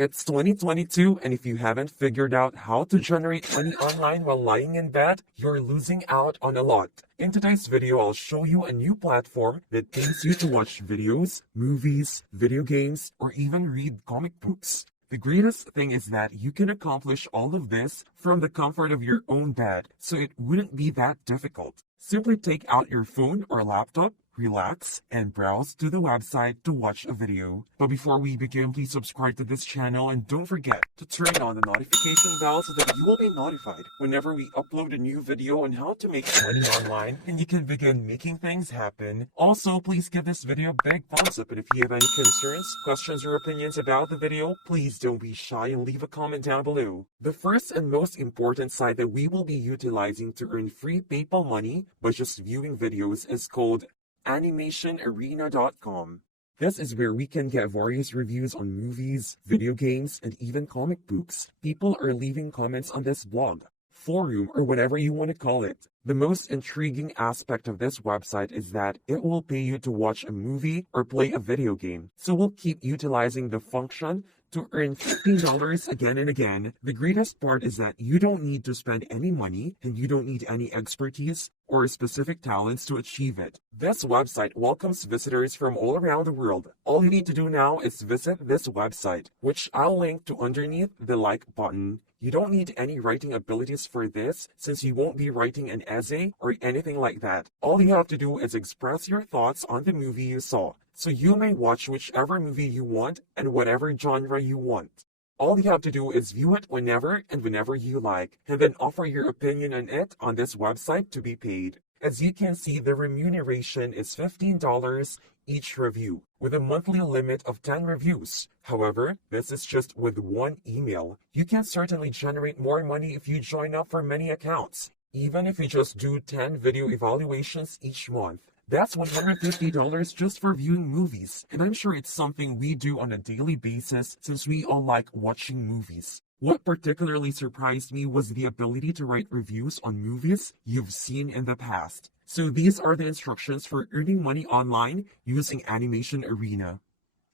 It's 2022, and if you haven't figured out how to generate money online while lying in bed, you're losing out on a lot. In today's video, I'll show you a new platform that pays you to watch videos, movies, video games, or even read comic books. The greatest thing is that you can accomplish all of this from the comfort of your own bed, so it wouldn't be that difficult. Simply take out your phone or laptop, relax, and browse to the website to watch a video. But before we begin, please subscribe to this channel and don't forget to turn on the notification bell so that you will be notified whenever we upload a new video on how to make money online and you can begin making things happen. Also, please give this video a big thumbs up, and if you have any concerns, questions, or opinions about the video, please don't be shy and leave a comment down below. The first and most important site that we will be utilizing to earn free PayPal money by just viewing videos is called animationarena.com. This is where we can get various reviews on movies, video games, and even comic books. People are leaving comments on this blog, forum, or whatever you want to call it. The most intriguing aspect of this website is that it will pay you to watch a movie or play a video game. So we'll keep utilizing the function to earn $15 again and again. The greatest part is that you don't need to spend any money and you don't need any expertise or specific talents to achieve it. This website welcomes visitors from all around the world. All you need to do now is visit this website, which I'll link to underneath the like button. You don't need any writing abilities for this since you won't be writing an essay or anything like that. All you have to do is express your thoughts on the movie you saw. So you may watch whichever movie you want and whatever genre you want. All you have to do is view it whenever and whenever you like, and then offer your opinion on it on this website to be paid. As you can see, the remuneration is $15 each review, with a monthly limit of 10 reviews. However, this is just with one email. You can certainly generate more money if you join up for many accounts, even if you just do 10 video evaluations each month. That's $150 just for viewing movies, and I'm sure it's something we do on a daily basis since we all like watching movies. What particularly surprised me was the ability to write reviews on movies you've seen in the past. So these are the instructions for earning money online using Animation Arena.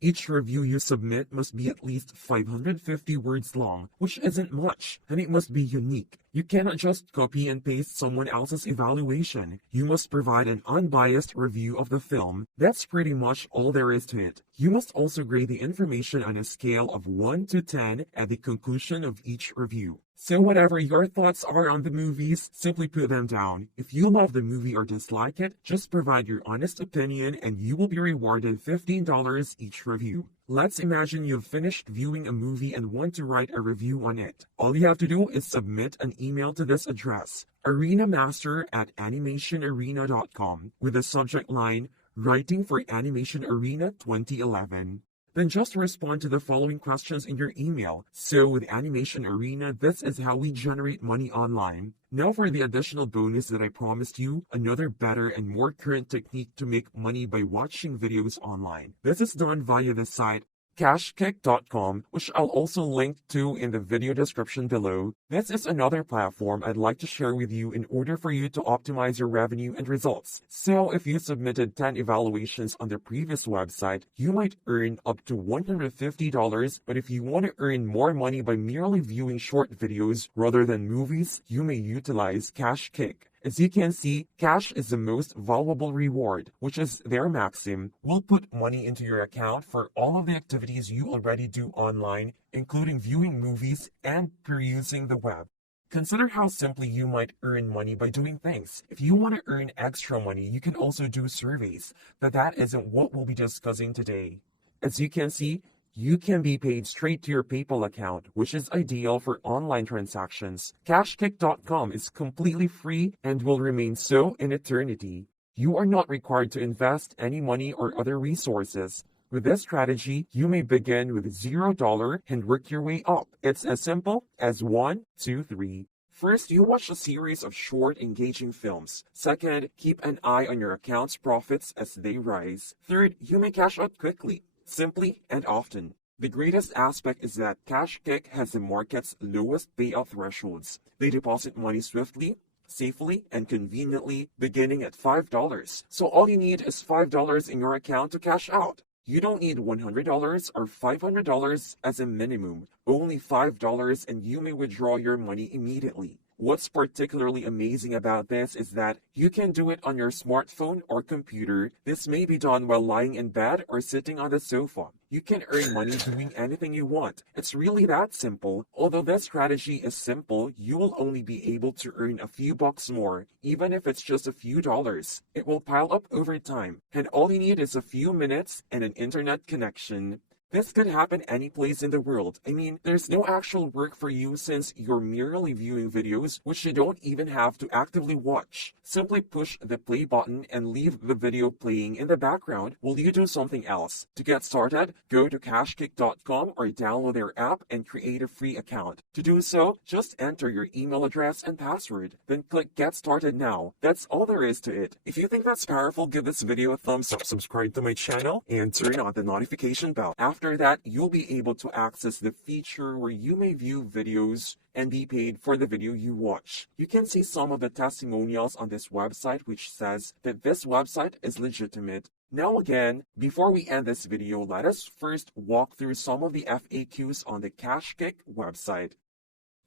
Each review you submit must be at least 550 words long, which isn't much, and it must be unique. You cannot just copy and paste someone else's evaluation. You must provide an unbiased review of the film. That's pretty much all there is to it. You must also grade the information on a scale of 1 to 10 at the conclusion of each review. So whatever your thoughts are on the movies, simply put them down. If you love the movie or dislike it, just provide your honest opinion and you will be rewarded $15 each review. Let's imagine you've finished viewing a movie and want to write a review on it. All you have to do is submit an email to this address, arenamaster@animationarena.com, with the subject line, Writing for Animation Arena 2011. Then just respond to the following questions in your email. So with Animation Arena, this is how we generate money online. Now for the additional bonus that I promised you, another better and more current technique to make money by watching videos online. This is done via the site cashkick.com, which I'll also link to in the video description below. This is another platform I'd like to share with you in order for you to optimize your revenue and results. So if you submitted 10 evaluations on the previous website, you might earn up to $150, but if you want to earn more money by merely viewing short videos rather than movies, you may utilize Cashkick. As you can see, cash is the most valuable reward, which is their maxim. We'll put money into your account for all of the activities you already do online, including viewing movies and perusing the web. Consider how simply you might earn money by doing things. If you want to earn extra money, you can also do surveys, but that isn't what we'll be discussing today. As you can see, you can be paid straight to your PayPal account, which is ideal for online transactions. Cashkick.com is completely free and will remain so in eternity. You are not required to invest any money or other resources. With this strategy, you may begin with $0 and work your way up. It's as simple as 1, 2, 3. First, you watch a series of short, engaging films. Second, keep an eye on your account's profits as they rise. Third, you may cash out quickly, simply and often. The greatest aspect is that Cashkick has the market's lowest payout thresholds. They deposit money swiftly, safely, and conveniently, beginning at $5. So all you need is $5 in your account to cash out. You don't need $100 or $500 as a minimum, only $5 and you may withdraw your money immediately. What's particularly amazing about this is that you can do it on your smartphone or computer. This may be done while lying in bed or sitting on the sofa. You can earn money doing anything you want. It's really that simple. Although this strategy is simple, you will only be able to earn a few bucks more, even if it's just a few dollars. It will pile up over time, and all you need is a few minutes and an internet connection. This could happen any place in the world. I mean, there's no actual work for you since you're merely viewing videos which you don't even have to actively watch. Simply push the play button and leave the video playing in the background while you do something else. To get started, go to cashkick.com or download their app and create a free account. To do so, just enter your email address and password, then click Get Started Now. That's all there is to it. If you think that's powerful, give this video a thumbs up, subscribe to my channel, and turn on the notification bell. After that, you'll be able to access the feature where you may view videos and be paid for the video you watch. You can see some of the testimonials on this website which says that this website is legitimate. Now again, before we end this video, let us first walk through some of the FAQs on the Cashkick website.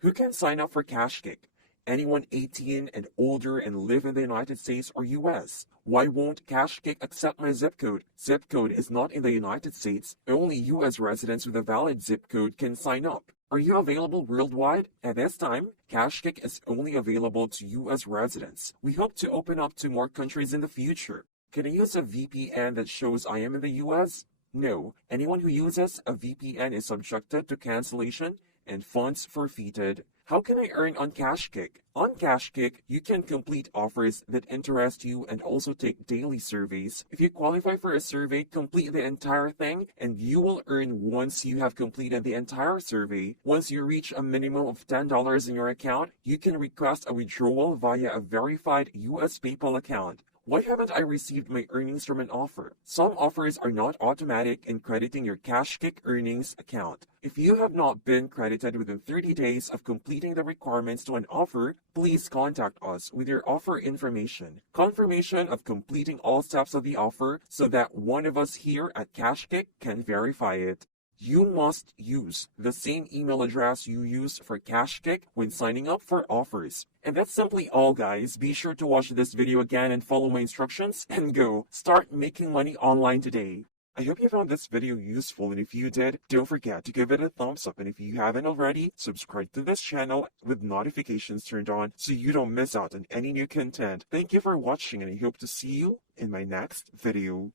Who can sign up for Cashkick? Anyone 18 and older and live in the United States or US. Why won't Cashkick accept my zip code? Zip code is not in the United States. Only US residents with a valid zip code can sign up. Are you available worldwide? At this time, Cashkick is only available to US residents. We hope to open up to more countries in the future. Can I use a VPN that shows I am in the US? No. Anyone who uses a VPN is subjected to cancellation and funds forfeited. How can I earn on Cashkick? On Cashkick, you can complete offers that interest you and also take daily surveys. If you qualify for a survey, complete the entire thing and you will earn once you have completed the entire survey. Once you reach a minimum of $10 in your account, you can request a withdrawal via a verified US PayPal account. Why haven't I received my earnings from an offer? Some offers are not automatic in crediting your Cashkick earnings account. If you have not been credited within 30 days of completing the requirements to an offer, please contact us with your offer information, confirmation of completing all steps of the offer so that one of us here at Cashkick can verify it. You must use the same email address you used for Cashkick when signing up for offers. And that's simply all, guys. Be sure to watch this video again and follow my instructions and go start making money online today. I hope you found this video useful, and if you did, don't forget to give it a thumbs up, and if you haven't already, subscribe to this channel with notifications turned on so you don't miss out on any new content. Thank you for watching, and I hope to see you in my next video.